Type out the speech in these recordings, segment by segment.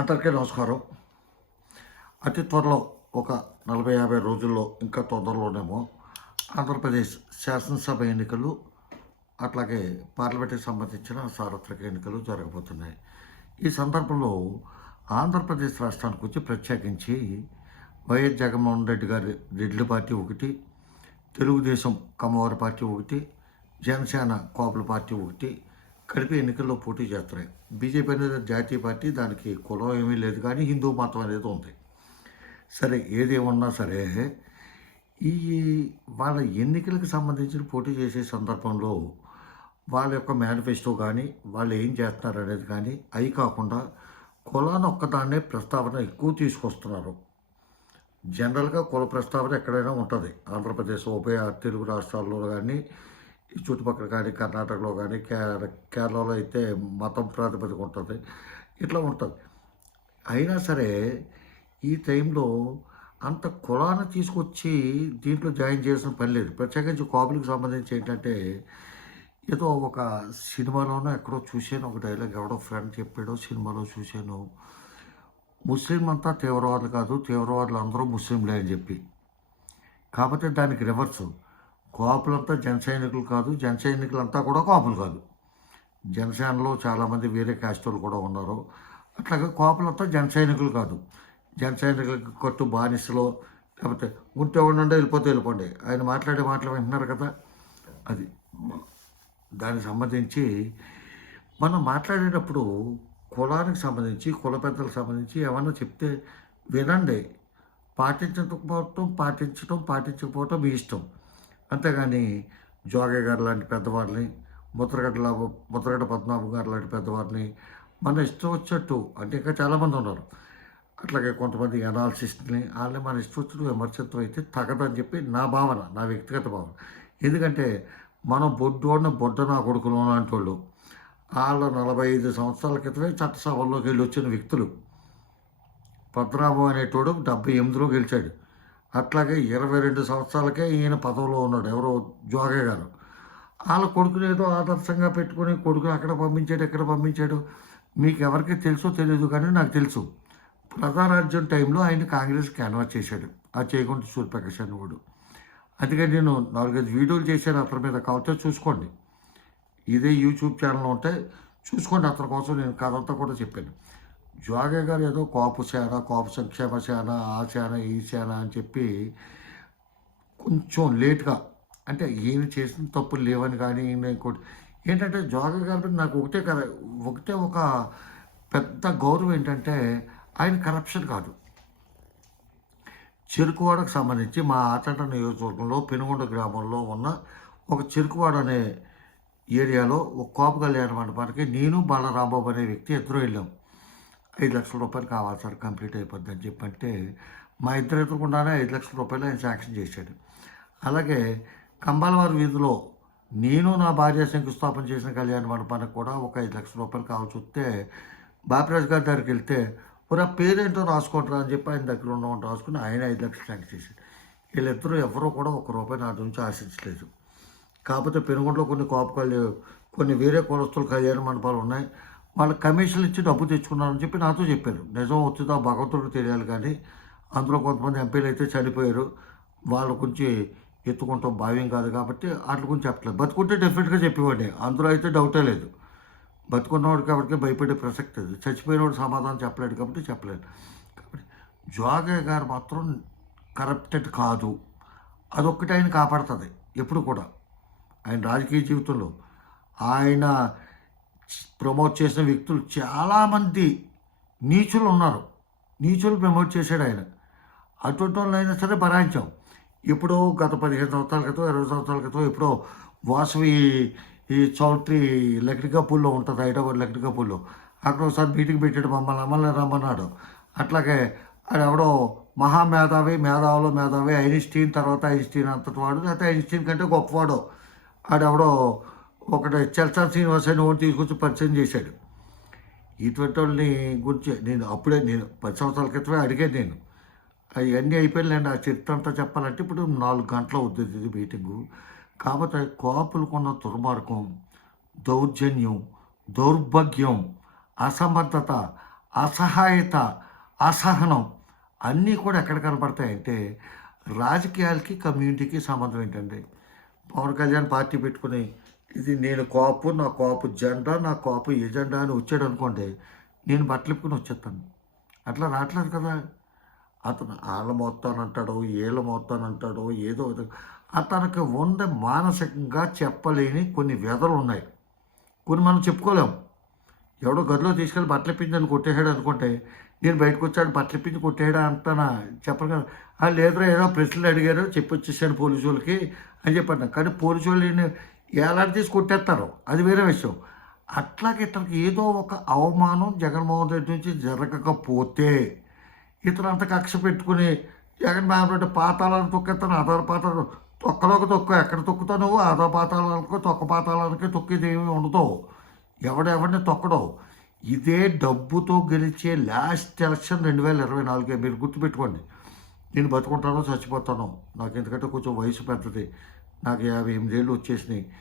అందరికీ నమస్కారం. అతి త్వరలో ఒక నలభై యాభై రోజుల్లో ఇంకా తొందరలోనేమో ఆంధ్రప్రదేశ్ శాసనసభ ఎన్నికలు అట్లాగే పార్లమెంట్కి సంబంధించిన సార్వత్రిక ఎన్నికలు జరగబోతున్నాయి. ఈ సందర్భంలో ఆంధ్రప్రదేశ్ రాష్ట్రానికి వచ్చి ప్రత్యేకించి వైఎస్ జగన్మోహన్ రెడ్డి గారి రెడ్డి పార్టీ ఒకటి తెలుగుదేశం కమ్మవారి పార్టీ ఒకటి జనసేన కోపల పార్టీ ఒకటి కలిపి ఎన్నికల్లో పోటీ చేస్తున్నాయి. బీజేపీ అనేది జాతీయ పార్టీ దానికి కులం ఏమీ లేదు కానీ హిందూ మతం అనేది ఉంది. సరే ఏదేమన్నా సరే ఈ వాళ్ళ ఎన్నికలకు సంబంధించిన పోటీ చేసే సందర్భంలో వాళ్ళ యొక్క మేనిఫెస్టో కానీ వాళ్ళు ఏం చేస్తున్నారు అనేది కానీ అవి కాకుండా కులాన్ని ఒక్కదాన్నే ప్రస్తావన ఎక్కువ తీసుకొస్తున్నారు. జనరల్గా కుల ప్రస్తావన ఎక్కడైనా ఉంటుంది. ఆంధ్రప్రదేశ్ ఉభయ తెలుగు రాష్ట్రాల్లో కానీ ఈ చుట్టుపక్కల కానీ కర్ణాటకలో కానీ కేర కేరళలో అయితే మతం ప్రాతిపదిక ఉంటుంది. ఇట్లా ఉంటుంది. అయినా సరే ఈ టైంలో అంత కులాన్ని తీసుకొచ్చి దీంట్లో జాయిన్ చేసిన పని లేదు. ప్రత్యేకించి కాపులకు సంబంధించి ఏంటంటే ఏదో ఒక సినిమాలోనో ఎక్కడో చూశాను. ఒక డైలాగ్ ఎవడో ఫ్రెండ్ చెప్పాడో సినిమాలో చూశాను. ముస్లిం అంతా తీవ్రవాదులు కాదు. తీవ్రవాదులు అందరూ ముస్లింలే అని చెప్పి. కాకపోతే దానికి రివర్స్ కోపులంతా జన సైనికులు కాదు జన సైనికులంతా కూడా కోపులు కాదు. జనసేనలో చాలామంది వేరే క్యాస్ట్ వాళ్ళు కూడా ఉన్నారు. అట్లాగే కోపులంతా జన సైనికులు కాదు. జన సైనికులకి కొట్టు బానిసలో లేకపోతే ఉంటే ఉండండి వెళ్ళిపోతే వెళ్ళిపోండి. ఆయన మాట్లాడే మాటలు వింటున్నారు కదా. అది దానికి సంబంధించి మనం మాట్లాడేటప్పుడు కులానికి సంబంధించి కుల పెద్దలకు సంబంధించి ఏమన్నా చెప్తే వినండి. పాటించకపోవటం పాటించడం పాటించకపోవటం మీ ఇష్టం. అంతేగాని జోగయ్య గారు లాంటి పెద్దవారిని ముద్రగడ్డ ముద్రగడ్డ పద్మనాభం గారు లాంటి పెద్దవారిని మన ఇష్టం వచ్చినట్టు అంటే ఇంకా చాలామంది ఉన్నారు. అట్లాగే కొంతమంది అనాలిసిస్ట్ని వాళ్ళని మన ఇష్టం వచ్చినట్టు విమర్శించడం అయితే తగదని చెప్పి నా భావన నా వ్యక్తిగత భావన. ఎందుకంటే మనం బొడ్డోడిన బొడ్డ నా కొడుకులు లాంటి వాళ్ళు వాళ్ళు నలభై ఐదు సంవత్సరాల క్రితమే చట్టసభల్లోకి వెళ్ళి వచ్చిన వ్యక్తులు. పద్మనాభం అనేటోడు డెబ్బై ఎనిమిదిలో గెలిచాడు. అట్లాగే ఇరవై రెండు సంవత్సరాలకే ఈయన పదవిలో ఉన్నాడు ఎవరో జోగే గారు. వాళ్ళ కొడుకుని ఏదో ఆదర్శంగా పెట్టుకుని కొడుకుని అక్కడ పంపించాడు ఎక్కడ పంపించాడు. మీకు ఎవరికి తెలుసో తెలియదు కానీ నాకు తెలుసు. ప్రజారాజ్యం టైంలో ఆయన కాంగ్రెస్ క్యాన్వాస్ చేశాడు ఆ చేయకుండా సూర్యప్రకాష్ కూడా అందుకని నేను నాలుగైదు వీడియోలు చేశాను అతని మీద కావచ్చు చూసుకోండి. ఇదే యూట్యూబ్ ఛానల్ ఉంటే చూసుకోండి అతని కోసం నేను కథ అంతా కూడా చెప్పాను. జోగయ్య గారు ఏదో కోపు సేన కోపు సంక్షేమ సేన ఆ సేన ఈ సేన అని చెప్పి కొంచెం లేట్గా అంటే ఈయన చేసిన తప్పులు లేవని కానీ ఈయన ఇంకోటి ఏంటంటే జోగయ్య గారి నాకు ఒకటే కదా ఒకటే ఒక పెద్ద గౌరవం ఏంటంటే ఆయన కరప్షన్ కాదు. చెరుకువాడకు సంబంధించి మా ఆచంట నియోజకవర్గంలో పెనుగొండ గ్రామంలో ఉన్న ఒక చెరుకువాడ అనే ఏరియాలో ఒక కోప కళ్యాణ మండపానికి నేను బాలరాంబాబు అనే వ్యక్తి ఎదురు వెళ్ళాం. ఐదు లక్షల రూపాయలు కావాలి సార్ కంప్లీట్ అయిపోద్ది అని చెప్పంటే మా ఇద్దరు ఎదురుకుండానే ఐదు లక్షల రూపాయలు ఆయన శాంక్షన్ చేశాడు. అలాగే కంబాలవారి వీధిలో నేను నా భార్య శంకుస్థాపన చేసిన కళ్యాణ మండపానికి కూడా ఒక ఐదు లక్షల రూపాయలు కావాల్సి వస్తే బాపిరాజు గారి దగ్గరికి వెళ్తే మరి పేరేంటో రాసుకుంటారా అని చెప్పి ఆయన దగ్గర ఉండమని రాసుకుని ఆయన ఐదు లక్షలు శాంక్షన్ చేశాడు. వీళ్ళిద్దరూ ఎవరూ కూడా ఒక రూపాయి నా నుంచి ఆశించలేదు. కాకపోతే పెనుగొండలో కొన్ని కోపకాలు కొన్ని వేరే కులస్తులు కళ్యాణ మండపాలు ఉన్నాయి. వాళ్ళకి కమిషన్లు ఇచ్చి డబ్బు తెచ్చుకున్నారని చెప్పి నాతో చెప్పారు. నిజం వచ్చిందో భగవంతుడు భగవంతుడికి తెలియాలి కానీ అందులో కొంతమంది ఎంపీలు అయితే చనిపోయారు. వాళ్ళ గురించి ఎత్తుకుంటాం భావ్యం కాదు కాబట్టి వాటి గురించి చెప్పలేదు బతుకుంటే డెఫినెట్గా చెప్పేవాడిని. అందులో అయితే డౌటే లేదు. బతుకున్నవాడు కాబట్టి భయపడే ప్రసక్తి అది చచ్చిపోయినవాడు సమాధానం చెప్పలేడు కాబట్టి చెప్పలేదు. కాబట్టి జోగయ్య గారు మాత్రం కరప్టెడ్ కాదు. అదొక్కటి ఆయన కాపాడుతుంది ఎప్పుడు కూడా. ఆయన రాజకీయ జీవితంలో ఆయన ప్రమోట్ చేసిన వ్యక్తులు చాలామంది నీచులు ఉన్నారు నీచులు ప్రమోట్ చేశాడు ఆయన. అటువంటి వాళ్ళు అయినా సరే భరాయించాం ఇప్పుడు గత పదిహేను సంవత్సరాల క్రితం ఇరవై సంవత్సరాల క్రితం ఎప్పుడో వాసవి ఈ చౌట్రీ లక్డికాపూల్లో ఉంటుంది హైదరాబాద్ లక్డికాపూల్లో అక్కడ ఒకసారి మీటింగ్ పెట్టాడు మమ్మల్ని అమ్మల్ని రమ్మన్నాడు. అట్లాగే ఆడు ఎవడో మహామేధావి మేధావులో మేధావి ఐన్స్టీన్ తర్వాత ఐన్స్టీన్ అంతటి వాడు లేకపోతే ఐన్స్టీన్ కంటే గొప్పవాడు. ఆడెవడో ఒకటి చల్సా శ్రీనివాస్ అని ఒకటి తీసుకొచ్చి పరిచయం చేశాడు. ఇటువంటి వాళ్ళని గురించి నేను అప్పుడే నేను పది సంవత్సరాల క్రితమే అడిగాను నేను. అవన్నీ అయిపోయిందండి ఆ చరిత్ర అంతా చెప్పాలంటే ఇప్పుడు నాలుగు గంటలు అవుతుంది ఇది మీటింగు. కాకపోతే కోపలకున్న దుర్మార్గం దౌర్జన్యం దౌర్భాగ్యం అసమర్థత అసహాయత అసహనం అన్నీ కూడా ఎక్కడ కనపడతాయంటే రాజకీయాలకి కమ్యూనిటీకి సంబంధం ఏంటండి పవన్ కళ్యాణ్ పార్టీ పెట్టుకుని ఇది నేను కోపు నా కోపు జెండా నా కోపు ఎజెండా అని వచ్చాడు అనుకోండి నేను బట్టలిప్పుకుని వచ్చేస్తాను. అట్లా రావట్లేదు కదా. అతను ఆళ్ళ మోస్తానంటాడో ఏళ్ళ మోస్తానంటాడో ఏదో అతనికి ఉండే మానసికంగా చెప్పలేని కొన్ని వ్యధలు ఉన్నాయి. కొన్ని మనం చెప్పుకోలేం. ఎవడో గదిలో తీసుకెళ్ళి బట్టలు పిండి కొట్టేసాడు అనుకుంటే నేను బయటకు వచ్చాడు బట్టలు పిండి కొట్టేయడా అంటానా? చెప్పను కదా. "ఆ, లేదురా ఏదో ప్రశ్నలు అడిగారు చెప్పి వచ్చేసాను పోలీసు వాళ్ళకి అని చెప్పాను కానీ పోలీసు వాళ్ళు తీసి కొట్టేస్తారు? అది వేరే విషయం. అట్లాగే ఇతనికి ఏదో ఒక అవమానం జగన్మోహన్ రెడ్డి నుంచి జరగకపోతే ఇతను అంత కక్ష పెట్టుకుని జగన్మోహన్ రెడ్డి పాతాలను తొక్కేస్తాను ఆధార పాతాలు తొక్కలోకి తొక్క ఎక్కడ తొక్కుతావు నువ్వు? ఆధార పాతాలకు తొక్క పాతాలకి తొక్కేది ఏమి ఉండదు. ఎవడెవడిని తొక్కడవు ఇదే డబ్బుతో గెలిచే లాస్ట్ ఎలక్షన్ రెండు వేల ఇరవై నాలుగే మీరు గుర్తుపెట్టుకోండి. నేను బతుకుంటానో చచ్చిపోతాను నాకు ఎందుకంటే కొంచెం వయసు పెద్దది. నాకు యాభై ఎనిమిది ఏళ్ళు వచ్చేసినాయి.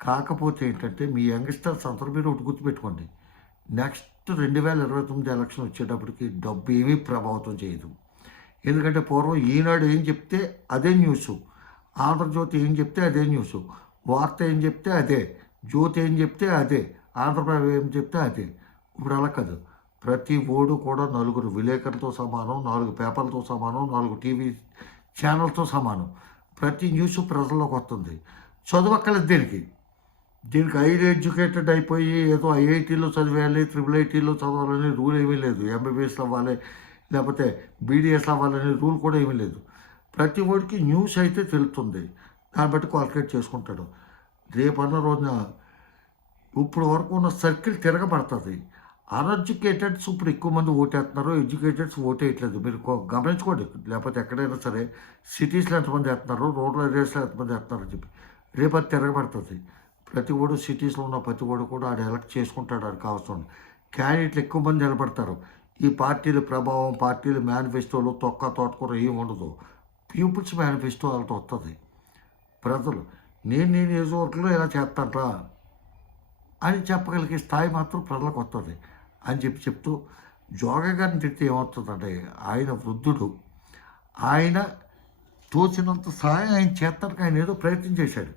కాకపోతే ఏంటంటే మీ యంగ్స్టర్స్ అందరూ మీరు ఒకటి గుర్తుపెట్టుకోండి. నెక్స్ట్ రెండు వేల ఇరవై తొమ్మిది ఎలక్షన్ వచ్చేటప్పటికి డబ్బు ఏమీ ప్రభావితం చేయదు. ఎందుకంటే పూర్వం ఈనాడు ఏం చెప్తే అదే న్యూస్. ఆంధ్రజ్యోతి ఏం చెప్తే అదే న్యూస్. వార్త ఏం చెప్తే అదే. జ్యోతి ఏం చెప్తే అదే. ఆంధ్రప్రదేశ్ ఏం చెప్తే అదే. ఇప్పుడు అలా కాదు. ప్రతి ఓడు కూడా నలుగురు విలేకరులతో సమానం నాలుగు పేపర్లతో సమానం నాలుగు టీవీ ఛానల్తో సమానం. ప్రతి న్యూస్ ప్రజల్లోకి వస్తుంది. చదువక్కలేదు దీనికి. దీనికి హైలీ ఎడ్యుకేటెడ్ అయిపోయి ఏదో ఐఐటీలో చదివేయాలి త్రిబుల్ ఐటీలో చదవాలని రూల్ ఏమీ లేదు. ఎంబీబీఎస్ అవ్వాలి లేకపోతే బీడీఎస్ అవ్వాలని రూల్ కూడా ఏమీ లేదు. ప్రతి ఒడికి న్యూస్ అయితే తెలుస్తుంది. దాన్ని బట్టి క్వాలిఫికేట్ చేసుకుంటాడు. రేపన్న రోజున ఇప్పుడు వరకు ఉన్న సర్కిల్ తిరగబడుతుంది. అన్ఎడ్యుకేటెడ్ ఇప్పుడు ఎక్కువ మంది ఓటేస్తున్నారు ఎడ్యుకేటెడ్స్ ఓటేయట్లేదు. మీరు గమనించుకోండి. లేకపోతే ఎక్కడైనా సరే సిటీస్లో ఎంతమంది వేస్తున్నారు రూరల్ ఏరియాస్లో ఎంతమంది వేస్తున్నారు అని చెప్పి. రేపు అది తిరగబడుతుంది. ప్రతి ఓడు సిటీస్లో ఉన్న ప్రతి ఓడు కూడా ఆడు ఎలక్ట్ చేసుకుంటాడు ఆడికి అవసరం క్యాండిడేట్లు ఎక్కువ మంది నిలబడతారు. ఈ పార్టీల ప్రభావం పార్టీల మేనిఫెస్టోలు తొక్క తోటకూర ఏమి ఉండదు. పీపుల్స్ మేనిఫెస్టో వాళ్ళతో వస్తుంది ప్రజలు నేను నేను నియోజకవర్గంలో ఇలా చేస్తానరా అని చెప్పగలిగే స్థాయి మాత్రం ప్రజలకు వస్తుంది అని చెప్పి చెప్తూ జోగగారిని తిడితే ఏమవుతుందంటే ఆయన వృద్ధుడు ఆయన తోచినంత సహాయం ఆయన చేస్తానికి ఆయన ఏదో ప్రయత్నం చేశాడు.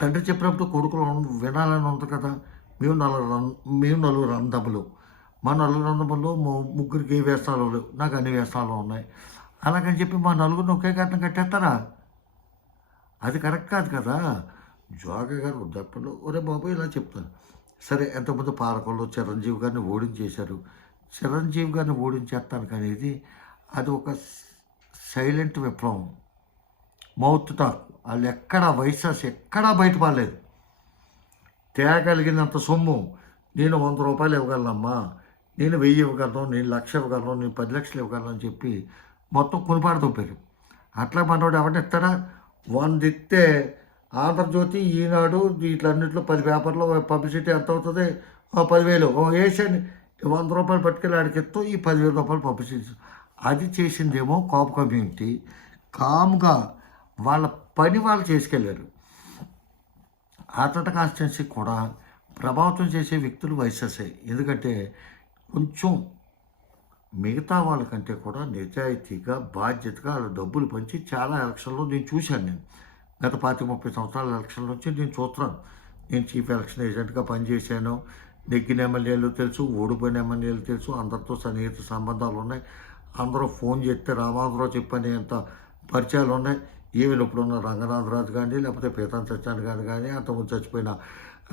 తండ్రి చెప్పినప్పుడు కొడుకులు వినాలని ఉంది కదా మేము నలుగురు మేము నలుగురు అందములు మా నలుగురు అందముల్లో ముగ్గురికి ఏ వేషాలు లేవు నాకు అన్ని వేస్తాలు ఉన్నాయి. అలాగని చెప్పి మా నలుగురిని ఒకే కట్నం కట్టేస్తారా? అది కరెక్ట్ కాదు కదా. జోగ గారు వృద్ధాప్యంలో ఒరే బాబు ఇలా చెప్తాను సరే ఎంతమంది పాలకులు చిరంజీవి గారిని ఓడించేశారు. చిరంజీవి గారిని ఓడించేస్తానికి అనేది అది ఒక సైలెంట్ విప్లవం. Mouth talk. వాళ్ళు ఎక్కడా వైసెస్ ఎక్కడా బయటపడలేదు. తేగలిగినంత సొమ్ము. నేను వంద రూపాయలు ఇవ్వగలనమ్మా. నేను వెయ్యి ఇవ్వగలను నేను లక్ష ఇవ్వగలను నేను పది లక్షలు ఇవ్వగలను అని చెప్పి మొత్తం కొనిపాడు తొప్పారు అట్లా మనోడు ఎవరిని ఇస్తాడా? వంద ఇస్తే ఆంధ్రజ్యోతి ఈనాడు వీటిలన్నింటిలో పది పేపర్లో పబ్లిసిటీ ఎంత అవుతుంది? ఓ పదివేలు. ఓ వేసాను వంద రూపాయలు పట్టుకెళ్ళి ఆడికి ఎత్తు ఈ పదివేల రూపాయలు పబ్లిసిటీ అది చేసిందేమో కాపు కమ్యూనిటీ. కామ్గా వాళ్ళ పని వాళ్ళు చేసుకెళ్ళారు. ఆటట కాన్స్టిట్యున్సీ కూడా ప్రభావితం చేసే వ్యక్తులు వైసెస్ఏ ఎందుకంటే కొంచెం మిగతా వాళ్ళకంటే కూడా నిజాయితీగా బాధ్యతగా వాళ్ళ డబ్బులు పంచి చాలా ఎలక్షన్లో నేను చూశాను నేను. గత పాతి ముప్పై సంవత్సరాల ఎలక్షన్ నుంచి నేను చూస్తున్నాను. నేను చీఫ్ ఎలక్షన్ ఏజెంట్గా పనిచేశాను. నెగ్గిన ఎమ్మెల్యేలు తెలుసు ఓడిపోయిన ఎమ్మెల్యేలు తెలుసు అందరితో సన్నిహిత సంబంధాలు ఉన్నాయి. అందరూ ఫోన్ చేస్తే రామాంధ్రరావు చెప్పని అంత పరిచయాలు ఉన్నాయి. ఈవెన్ ఇప్పుడున్న రంగనాథరాజు కానీ లేకపోతే పీతాన్ సత్యాన్ గారు కానీ అంతకుముందు చచ్చిపోయిన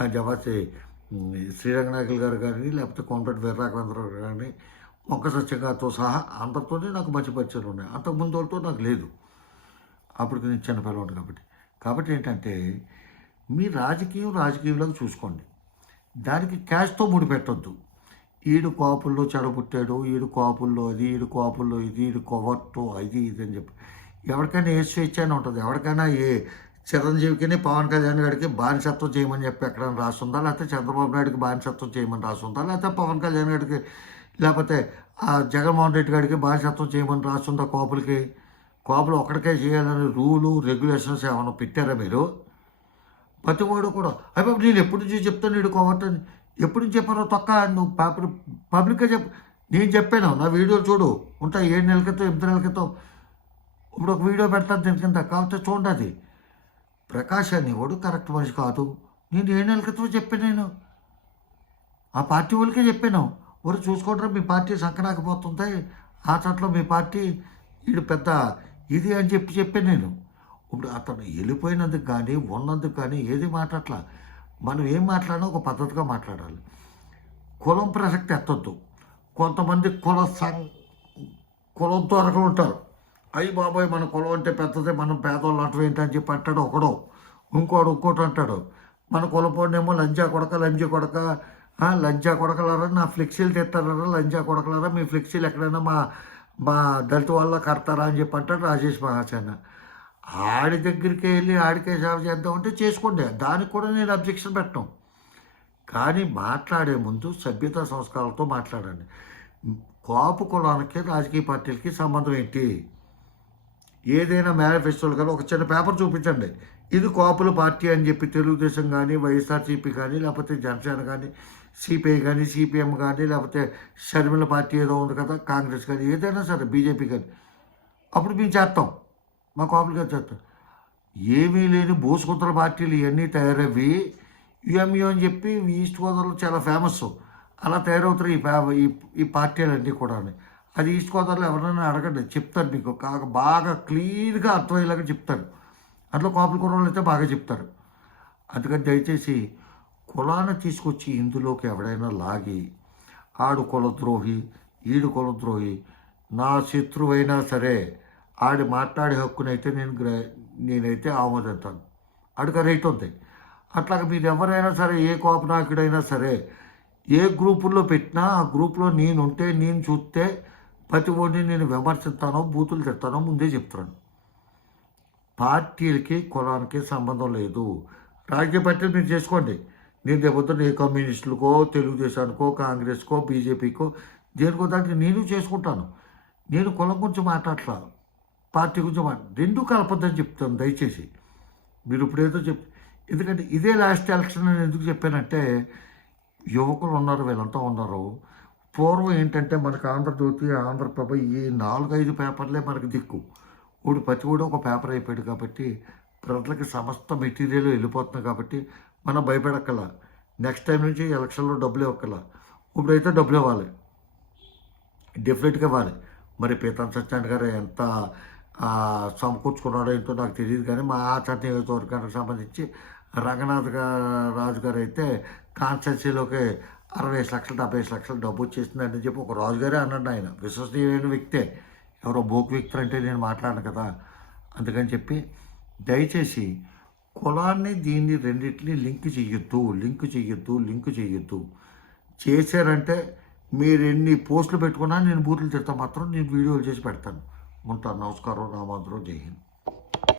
జవాసి శ్రీరంగనాయకులు గారు కానీ లేకపోతే కోమపేట వీరరాఘవేంద్ర గారు కానీ మొక్క సత్యంగారితో సహా అందరితోనే నాకు మంచి పరిచయాలు ఉన్నాయి. అంతకుముందు వాళ్ళతో నాకు లేదు. అప్పటికి నేను చిన్నపిల్లవాడు కాబట్టి. కాబట్టి ఏంటంటే మీ రాజకీయం రాజకీయంలోకి చూసుకోండి. దానికి క్యాష్తో ముడిపెట్టొద్దు ఈడు కోపుల్లో చెడబుట్టాడు ఈడు కోపుల్లో అది ఈడు కోపుల్లో ఇది ఈడు కొవట్టు అది ఇది అని చెప్పి. ఎవరికైనా ఏ స్వేచ్ఛ అని ఉంటుంది. ఎవరికైనా ఏ చిరంజీవికి పవన్ కళ్యాణ్ గారికి బానిసత్వం చేయమని చెప్పి ఎక్కడైనా రాస్తుందా లేకపోతే చంద్రబాబు నాయుడుకి బానిసత్వం చేయమని రాస్తుందా లేకపోతే పవన్ కళ్యాణ్ గారికి లేకపోతే ఆ జగన్మోహన్ రెడ్డి గారికి బానిసత్వం చేయమని రాస్తుందా కోపులకి కోపలు ఒక్కడికే చేయాలని రూలు రెగ్యులేషన్స్ ఏమైనా పెట్టారా మీరు? ప్రతివాడు కూడా. అయిపోయి నేను ఎప్పటి నుంచి చెప్తాను నీడు కోవట్టని ఎప్పుడు నుంచి చెప్పారో తొక్క నువ్వు పేపర్ పబ్లిక్గా చెప్ నేను చెప్పాను నా వీడియో చూడు. ఉంటాయి ఏడు నెలల క్రితం ఎనిమిది నెలల క్రితం. ఇప్పుడు ఒక వీడియో పెడతాను దీని కింద కాకపోతే చూడండి అది. ప్రకాష్ అనేవాడు కరెక్ట్ మనిషి కాదు. నేను ఏడు నెలల క్రితం చెప్పాను నేను. ఆ పార్టీ వాళ్ళకే చెప్పాను. వారు చూసుకోవడం మీ పార్టీ సంకనాకపోతుంది ఆ చట్లో మీ పార్టీ వీడు పెద్ద ఇది అని చెప్పి చెప్పాను నేను. ఇప్పుడు అతను వెళ్ళిపోయినందుకు కానీ ఉన్నందుకు కానీ ఏది మాట్లాడలా మనం ఏం మాట్లాడినా ఒక పద్ధతిగా మాట్లాడాలి. కులం ప్రసక్తి ఎత్తద్దు. కొంతమంది కుల సం కులం దొరకలు ఉంటారు. అయ్యి బాబాయ్ మన కులం అంటే పెద్దదే మనం పేదోళ్ళు అంటారు ఏంటని చెప్పి అంటాడు ఒకడో. ఇంకోడు ఇంకోటి అంటాడు. మన కులపోడేమో లంజా కొడక లంజా కొడక లంజా కొడకలరా నా ఫ్లెక్సీలు తెస్తారా లంజా కొడకలరా మీ ఫ్లెక్సీలు ఎక్కడైనా మా మా దళిత వాళ్ళ కడతారా అని చెప్పి అంటాడు రాజేష్ మహాసేన. ఆడి దగ్గరికి వెళ్ళి ఆడికే సేవ చేద్దాం అంటే చేసుకోండి. దానికి కూడా నేను అబ్జెక్షన్ పెట్టను. కానీ మాట్లాడే ముందు సభ్యతా సంస్కారాలతో మాట్లాడండి. కాపు కులానికి రాజకీయ పార్టీలకి సంబంధం ఏంటి? ఏదైనా మేనిఫెస్టోలు కానీ ఒక చిన్న పేపర్ చూపించండి. ఇది కాపుల పార్టీ అని చెప్పి తెలుగుదేశం కానీ వైఎస్ఆర్సీపీ కానీ లేకపోతే జనసేన కానీ సిపిఐ కానీ సిపిఎం కానీ లేకపోతే షర్మిల పార్టీ ఏదో ఉంది కదా కాంగ్రెస్ కానీ ఏదైనా సరే బీజేపీ కానీ. అప్పుడు మేము చేస్తాం. మా కాపులుగా చేస్తాం. ఏమీ లేని బోసుకుంతల పార్టీలు ఇవన్నీ తయారవి యుఎంయు అని చెప్పి ఈస్ట్ గోదావరిలో చాలా ఫేమస్. అలా తయారవుతారు ఈ ఈ ఈ పార్టీలన్నీ కూడా అది ఈస్ట్ గోదావరిలో ఎవరైనా అడగండి చెప్తారు మీకు. కాక బాగా క్లియర్గా అర్థమయ్యేలాగా చెప్తారు అట్లా కాపుల కుర్రోళ్ళు అయితే బాగా చెప్తారు. అందుకని దయచేసి కులాన్ని తీసుకొచ్చి ఇందులోకి ఎవడైనా లాగి ఆడు కులద్రోహి ఈడు కులద్రోహి నా శత్రువైనా సరే ఆడి మాట్లాడే హక్కునైతే నేను గ్ర నేనైతే ఆమోదిస్తాను. ఆడికి రైట్ ఉంది అట్లాగ మీరు ఎవరైనా సరే ఏ కోపనాకుడైనా సరే ఏ గ్రూపుల్లో పెట్టినా ఆ గ్రూప్లో నేనుంటే నేను చూస్తే ప్రతి ఒడిని నేను విమర్శిస్తానో బూతులు తిడతానో ముందే చెప్తాను పార్టీలకి కులానికి సంబంధం లేదు. రాజకీయ పార్టీలు మీరు చేసుకోండి. నేను రేపొద్దున ఏ కమ్యూనిస్టులకో తెలుగుదేశానికో కాంగ్రెస్కో బీజేపీకో దేనికో దానికి నేను చేసుకుంటాను. నేను కులం గురించి మాట్లాడట్లా పార్టీ గురించి మాట్లా రెండు కలపద్దని చెప్తాను దయచేసి. మీరు ఇప్పుడేదో చెప్ ఎందుకంటే ఇదే లాస్ట్ ఎలక్షన్ నేను ఎందుకు చెప్పానంటే యువకులు ఉన్నారు వీళ్ళంతా ఉన్నారు. పూర్వం ఏంటంటే మనకు ఆంధ్రజ్యోతి ఆంధ్రప్రభ ఈ నాలుగైదు పేపర్లే మనకు దిక్కు. ఒకటి ప్రతి కూడా ఒక పేపర్ అయిపోయాడు కాబట్టి ప్రజలకి సమస్త మెటీరియల్ వెళ్ళిపోతుంది కాబట్టి మనం భయపడక్కల నెక్స్ట్ టైం నుంచి ఎలక్షన్లో డబ్బులు ఇవ్వక్కల ఇప్పుడైతే డబ్బులు ఇవ్వాలి. డెఫినెట్గా ఇవ్వాలి. మరి పీతం సత్యనారాయణ గారు ఎంత సమకూర్చుకున్నాడో ఏంటో నాకు తెలియదు కానీ మా ఆచార నియోజకవర్గానికి సంబంధించి రంగనాథ్ గారు రాజు గారు అయితే కాన్స్టెన్సీలోకి అరవై ఐదు లక్షలు డెబ్బై ఐదు లక్షలు డబ్బు వచ్చేసిందని చెప్పి ఒక రాజుగారే అన్నాడు ఆయన. విశ్వసనీయమైన వ్యక్తే. ఎవరో బోక్ వ్యక్తులు అంటే నేను మాట్లాడను కదా. అందుకని చెప్పి దయచేసి కులాన్ని దీన్ని రెండింటిని లింక్ చెయ్యొద్దు లింక్ చెయ్యొద్దు లింక్ చెయ్యొద్దు. చేశారంటే మీరు ఎన్ని పోస్టులు పెట్టుకున్నా నేను బూతులు తిడతా మాత్రం నేను వీడియోలు చేసి పెడతాను. ఉంటాను నమస్కారం రామాంధ్రం జై హింద్.